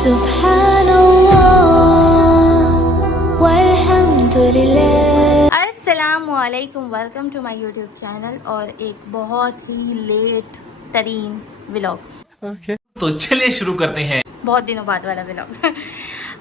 अस्सलामुअलैकुम, welcome to my YouTube channel और एक बहुत ही लेट तरीन व्लॉग। ओके तो चलिए शुरू करते हैं। बहुत दिनों बाद वाला व्लॉग।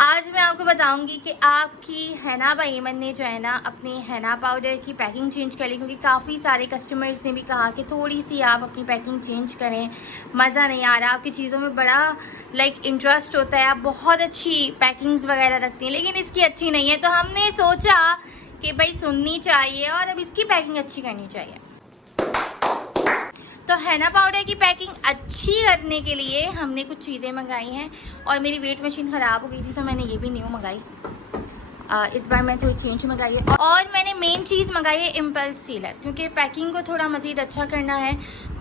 आज मैं आपको बताऊंगी कि आपकी हैना भाईमन ने जो है ना अपनी हैना पाउडर की पैकिंग चेंज कर ली, क्योंकि काफ़ी सारे कस्टमर्स ने भी कहा कि थोड़ी सी आप अपनी पैकिंग चेंज करें, मज़ा नहीं आ रहा, आपकी चीज़ों में बड़ा इंटरेस्ट होता है, आप बहुत अच्छी पैकिंग्स वगैरह रखती हैं लेकिन इसकी अच्छी नहीं है। तो हमने सोचा कि भाई सुननी चाहिए और अब इसकी पैकिंग अच्छी करनी चाहिए। तो हैना पाउडर की पैकिंग अच्छी करने के लिए हमने कुछ चीज़ें मंगाई हैं और मेरी वेट मशीन ख़राब हो गई थी तो मैंने ये भी न्यू मंगाई। इस बार मैंने थोड़ी चेंज मंगाई है और मैंने मेन चीज़ मंगाई है इम्पल्स सीलर, क्योंकि पैकिंग को थोड़ा मज़ीद अच्छा करना है।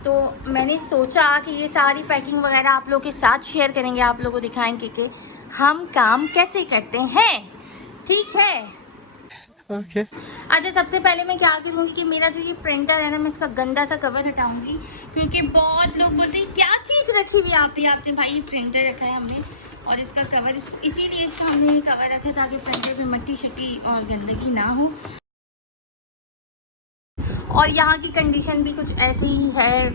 तो मैंने सोचा कि ये सारी पैकिंग वगैरह आप लोगों के साथ शेयर करेंगे, आप लोगों को दिखाएंगे कि हम काम कैसे करते हैं। ठीक है ओके अच्छा, सबसे पहले मैं क्या करूँगी कि मेरा जो ये प्रिंटर है ना, मैं इसका गंदा सा कवर हटाऊंगी, क्योंकि बहुत लोग बोलते हैं क्या चीज़ रखी हुई आपने भाई ये प्रिंटर रखा है हमने और इसका कवर इसीलिए इसका हमने ये कवर रखा है ताकि प्रिंटर पे मट्टी शट्टी और गंदगी ना हो। और यहाँ की कंडीशन भी कुछ ऐसी ही है,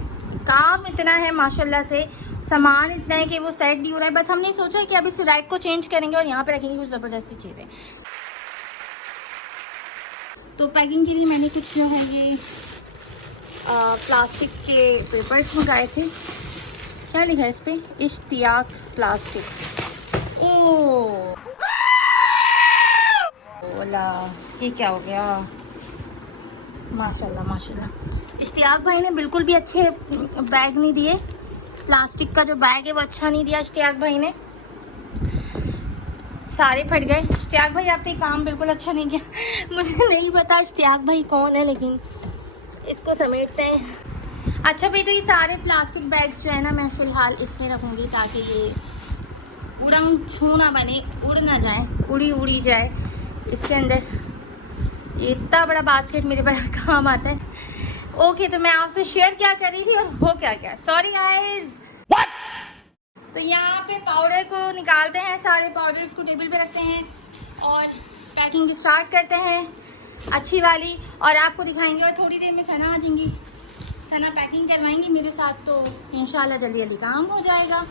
काम इतना है माशाल्लाह से, सामान इतना है कि वो सेट नहीं हो रहा है। बस हमने सोचा है कि अब इस रैक को चेंज करेंगे और यहाँ पे रखेंगे कुछ ज़बरदस्ती चीज़ें। तो पैकिंग के लिए मैंने कुछ जो है ये प्लास्टिक के पेपर्स मंगाए थे। क्या लिखा है इस पे? इश्तियाक प्लास्टिक। ओला ये क्या हो गया? माशाल्लाह माशाल्लाह, इश्तियाक भाई ने बिल्कुल भी अच्छे बैग नहीं दिए। प्लास्टिक का जो बैग है वो अच्छा नहीं दिया इश्तियाक भाई ने, सारे फट गए। इश्तियाक भाई आपने काम बिल्कुल अच्छा नहीं किया। मुझे नहीं पता इश्तियाक भाई कौन है, लेकिन इसको समेटते हैं। अच्छा भाई, तो ये सारे प्लास्टिक बैग्स जो है ना मैं फ़िलहाल इसमें रखूँगी ताकि ये उड़ंग छू ना बने, उड़ ना जाए, उड़ी जाए इसके अंदर। ये इतना बड़ा बास्केट मेरे बड़ा काम आता है। ओके, तो मैं आपसे शेयर क्या कर रही थी और हो क्या क्या, सॉरी गाइज। तो यहाँ पे पाउडर को निकालते हैं, सारे पाउडर्स को टेबल पे रखते हैं और पैकिंग स्टार्ट करते हैं अच्छी वाली, और आपको दिखाएंगे। और थोड़ी देर में सना आ जाएंगी, सना पैकिंग करवाएंगी मेरे साथ, तो इंशाल्लाह जल्दी जल्दी काम हो जाएगा।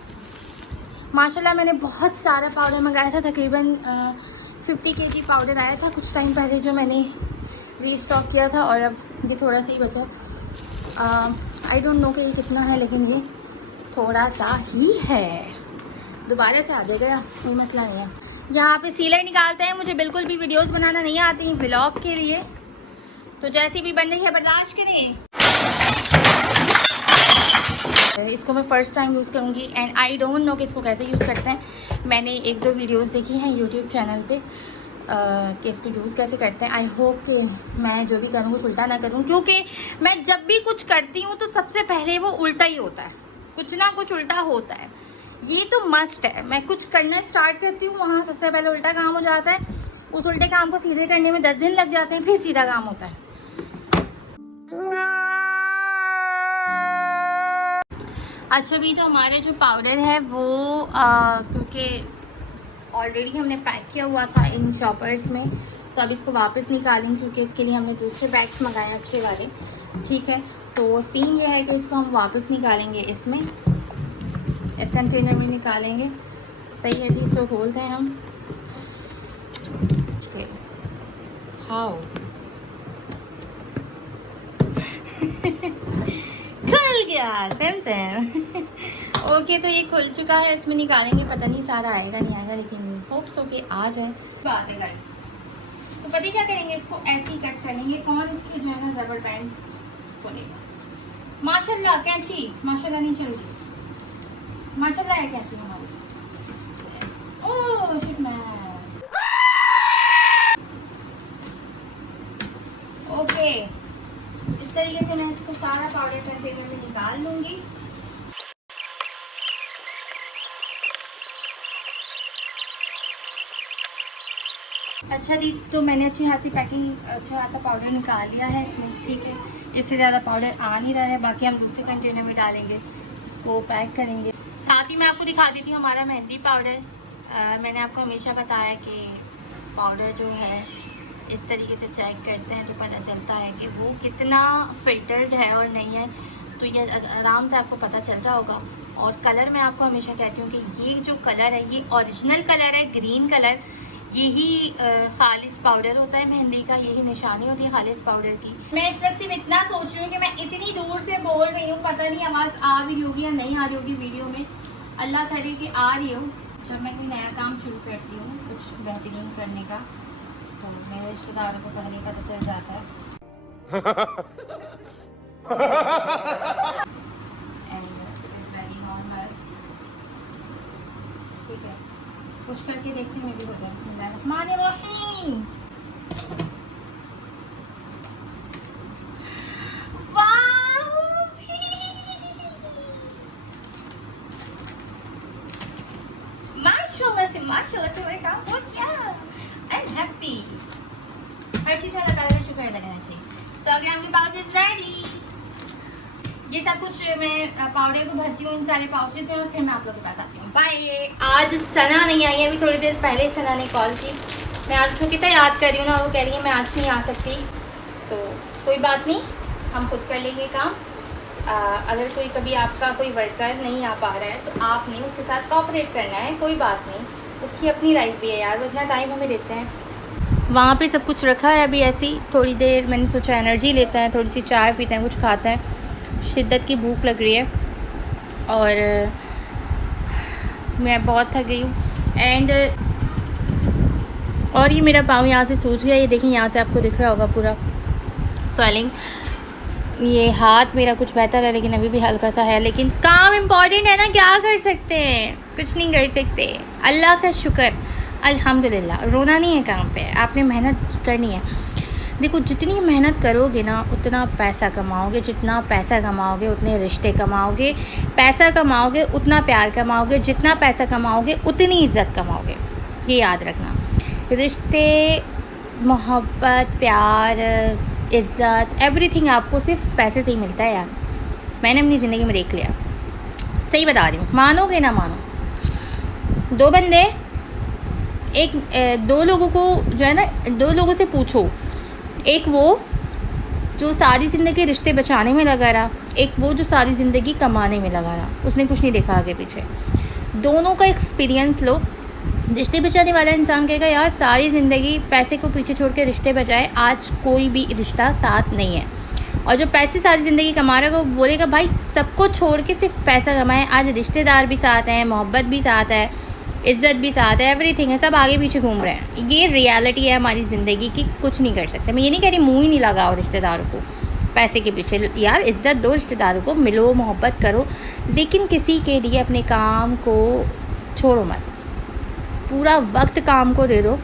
माशाल्लाह मैंने बहुत सारा पाउडर मंगाया था, तकरीबन 50 kg पाउडर आया था कुछ टाइम पहले जो मैंने रीस्टॉक किया था, और अब ये थोड़ा सा ही बचा। आई डोंट नो कि ये कितना है, लेकिन ये थोड़ा सा ही है, दोबारा से आ जाएगा, कोई मसला नहीं है। यहाँ पे सीलर निकालते हैं। मुझे बिल्कुल भी वीडियोस बनाना नहीं आती व्लॉग के लिए, तो जैसी भी बन रही है बर्दाश्त करें। इसको मैं फ़र्स्ट टाइम यूज़ करूँगी एंड आई डोंट नो कि इसको कैसे यूज़ करते हैं। मैंने एक दो वीडियोस देखी हैं यूट्यूब चैनल पे कि इसको यूज़ कैसे करते हैं। आई होप कि मैं जो भी करूँ कुछ उल्टा ना करूँ, क्योंकि मैं जब भी कुछ करती हूँ तो सबसे पहले वो उल्टा ही होता है, कुछ ना कुछ उल्टा होता है। ये तो मस्ट है, मैं कुछ करना स्टार्ट करती हूँ वहाँ सबसे पहले उल्टा काम हो जाता है। उस उल्टे काम को सीधे करने में 10 दिन लग जाते हैं, फिर सीधा काम होता है। अच्छा भी, तो हमारा जो पाउडर है वो क्योंकि ऑलरेडी हमने पैक किया हुआ था इन शॉपर्स में, तो अब इसको वापस निकालेंगे क्योंकि इसके लिए हमने दूसरे बैग्स मंगाए अच्छे वाले। ठीक है, तो सीन ये है कि इसको हम वापस निकालेंगे, इसमें इस कंटेनर में निकालेंगे। सही है जी, इसको खोलते हैं हम। हाउ खुल गया, सेम सेम। ओके, तो ये खुल चुका है, इसमें निकालेंगे। पता नहीं सारा आएगा नहीं आएगा, लेकिन होप सो कि आ जाए। बात है गाइस, तो पता क्या करेंगे, इसको ऐसे ही कट करेंगे। कौन इसके जो है ना रबर बैंड खोलेगा। माशाल्लाह कैंची, माशाल्लाह नहीं चल रही, माशाल्लाह है कैंची हमारी। Oh shit man. ओके, इस तरीके से मैं इसको सारा पाउडर कंटेनर में निकाल लूँगी। अच्छा जी, तो मैंने अच्छी खासी पैकिंग, अच्छा खासा पाउडर निकाल लिया है इसमें। ठीक है, इससे ज़्यादा पाउडर आ नहीं रहा है, बाकी हम दूसरे कंटेनर में डालेंगे, इसको पैक करेंगे। साथ ही मैं आपको दिखा देती हूँ हमारा मेहंदी पाउडर। मैंने आपको हमेशा बताया कि पाउडर जो है इस तरीके से चेक करते हैं तो पता चलता है कि वो कितना फ़िल्टर्ड है और नहीं है, तो ये आराम से आपको पता चल रहा होगा। और कलर मैं आपको हमेशा कहती हूँ कि ये जो कलर है ये ओरिजिनल कलर है, ग्रीन कलर। यही खालिस पाउडर होता है मेहंदी का, यही निशानी होती है खालिस पाउडर की। मैं इस वक्त सिर्फ इतना सोच रही हूँ कि मैं इतनी दूर से बोल रही हूँ, पता नहीं आवाज़ आ भी रही होगी या नहीं आ रही होगी वीडियो में। अल्लाह करे कि आ रही हो। जब मैं कोई नया काम शुरू करती हूँ कुछ बेहतरीन करने का, तो मेरे रिश्तेदारों को पहले पता चल जाता है। And it's very normal. ठीक है, कुछ करके देखते हैं, मैं भी हो जाए। बिस्मिल्लाहिर्रहमानिर्रहीम। माशाल्लाह से मेरे काम हो गया। I am happy. हर चीज़ में अल्लाह ताला का शुक्र अदा करना चाहिए। 100 ग्राम की पाउच इज रेडी। ये सब कुछ मैं पाउडर को भरती हूँ इन सारे पाउचेज में और फिर मैं आप लोगों के पास आती हूँ। बाय। आज सना नहीं आई है, अभी थोड़ी देर पहले सना ने कॉल की। मैं आज उसको कितना याद कर रही हूँ ना, वो कह रही है मैं आज नहीं आ सकती। तो कोई बात नहीं, हम खुद कर लेंगे काम। अगर कोई कभी आपका कोई वर्कर नहीं आ पा रहा है तो आपने उसके साथ कोऑपरेट करना है, कोई बात नहीं। उसकी अपनी लाइफ भी है यार, वो इतना टाइम हमें देते हैं। वहाँ पे सब कुछ रखा है अभी ऐसी थोड़ी देर, मैंने सोचा एनर्जी लेता है, थोड़ी सी चाय पीते हैं, कुछ खाता है। शिद्दत की भूख लग रही है और मैं बहुत थक गई हूँ। एंड और ये मेरा पाँव यहाँ से सूज गया, ये देखें यहाँ से आपको दिख रहा होगा पूरा स्वेलिंग। ये हाथ मेरा कुछ बेहतर है लेकिन अभी भी हल्का सा है, लेकिन काम इम्पॉर्टेंट है ना, क्या कर सकते हैं, कुछ नहीं कर सकते। अल्लाह का शुक्र, अल्हम्दुलिल्लाह। रोना नहीं है काम पे, आपने मेहनत करनी है। देखो जितनी मेहनत करोगे ना उतना पैसा कमाओगे, जितना पैसा कमाओगे उतने रिश्ते कमाओगे, पैसा कमाओगे उतना प्यार कमाओगे, जितना पैसा कमाओगे उतनी इज़्ज़त कमाओगे। ये याद रखना, रिश्ते, मोहब्बत, प्यार, इज़्ज़त, एवरीथिंग आपको सिर्फ पैसे से ही मिलता है यार। मैंने अपनी ज़िंदगी में देख लिया, सही बता रही हूँ, मानोगे ना मानो। दो बंदे, दो लोगों को जो है ना, दो लोगों से पूछो, एक वो जो सारी ज़िंदगी रिश्ते बचाने में लगा रहा, एक वो जो सारी ज़िंदगी कमाने में लगा रहा, उसने कुछ नहीं देखा आगे पीछे। दोनों का एक्सपीरियंस लो। रिश्ते बचाने वाला इंसान कहेगा यार सारी ज़िंदगी पैसे को पीछे छोड़ के रिश्ते बचाए, आज कोई भी रिश्ता साथ नहीं है। और जो पैसे सारी ज़िंदगी कमा रहा है वो बोलेगा भाई सबको छोड़ के सिर्फ पैसा कमाए, आज रिश्तेदार भी साथ हैं, मोहब्बत भी साथ है, इज़्ज़त भी साथ है, एवरीथिंग है, सब आगे पीछे घूम रहे हैं। ये रियलिटी है हमारी ज़िंदगी की, कुछ नहीं कर सकते। मैं ये नहीं कह रही मुँह ही नहीं लगाओ रिश्तेदारों को पैसे के पीछे, यार इज़्ज़त दो रिश्तेदारों को, मिलो, मोहब्बत करो, लेकिन किसी के लिए अपने काम को छोड़ो मत। पूरा वक्त काम को दे दो,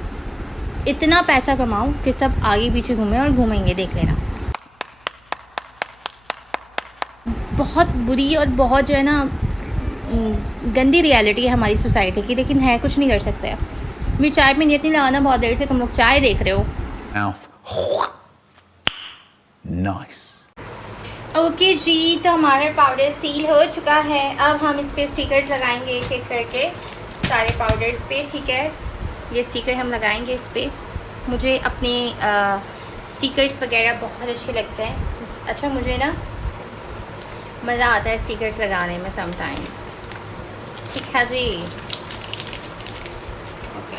इतना पैसा कमाओ कि सब आगे पीछे घूमें और घूमेंगे, देख लेना। बहुत बुरी और बहुत जो है ना गंदी रियलिटी है हमारी सोसाइटी की, लेकिन है, कुछ नहीं कर सकते। मैं चाय में नियत नहीं लगाना, बहुत देर से तुम लोग चाय देख रहे हो। नाइस। ओके जी, तो हमारा पाउडर सील हो चुका है। अब हम इस पर स्टिकर्स लगाएंगे एक एक करके सारे पाउडर्स पे, ठीक है। ये स्टिकर हम लगाएंगे इस पर। मुझे अपने स्टिकर्स वगैरह बहुत अच्छे लगते हैं। अच्छा, मुझे ना मज़ा आता है स्टिकर्स लगाने में समटाइम्स, ठीक है जी। ओके,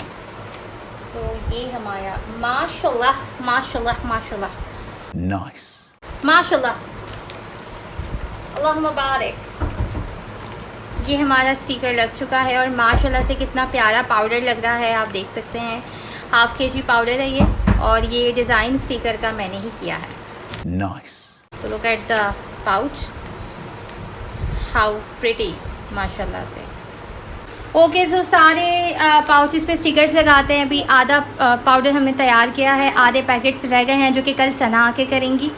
सो ये हमारा माशाल्लाह माशाल्लाह माशाल्लाह नाइस, माशाल्लाह, अल्लाहुम्मा बारिक। ये हमारा स्टिकर लग चुका है और माशाल्लाह से कितना प्यारा पाउडर लग रहा है, आप देख सकते हैं। 1/2 kg पाउडर है ये, और ये डिज़ाइन स्टिकर का मैंने ही किया है। नाइस। तो look at the pouch, how pretty, माशाल्लाह से। ओके, तो सारे पाउचेस पे स्टिकर्स लगाते हैं। अभी आधा पाउडर हमने तैयार किया है, आधे पैकेट्स रह गए हैं जो कि कल सना आके करेंगी,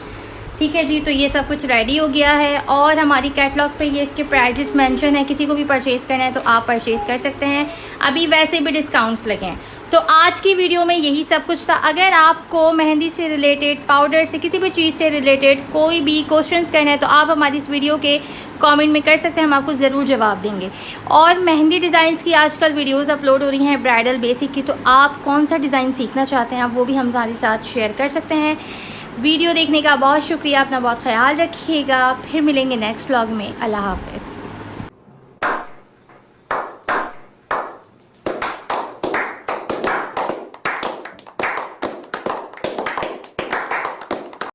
ठीक है जी। तो ये सब कुछ रेडी हो गया है और हमारी कैटलॉग पे ये इसके प्राइसेस मेंशन है। किसी को भी परचेज़ करना है तो आप परचेज़ कर सकते हैं। अभी वैसे भी डिस्काउंट्स लगे हैं, तो आज की वीडियो में यही सब कुछ था। अगर आपको मेहंदी से रिलेटेड, पाउडर से, किसी भी चीज़ से रिलेटेड कोई भी क्वेश्चंस करना है तो आप हमारी इस वीडियो के कमेंट में कर सकते हैं, हम आपको ज़रूर जवाब देंगे। और मेहंदी डिज़ाइंस की आजकल वीडियोस अपलोड हो रही हैं ब्राइडल बेसिक की, तो आप कौन सा डिज़ाइन सीखना चाहते हैं आप वो भी हमारे साथ शेयर कर सकते हैं। वीडियो देखने का बहुत शुक्रिया, अपना बहुत ख्याल रखिएगा, फिर मिलेंगे नेक्स्ट व्लॉग में। अल्लाह हाफ़िज़।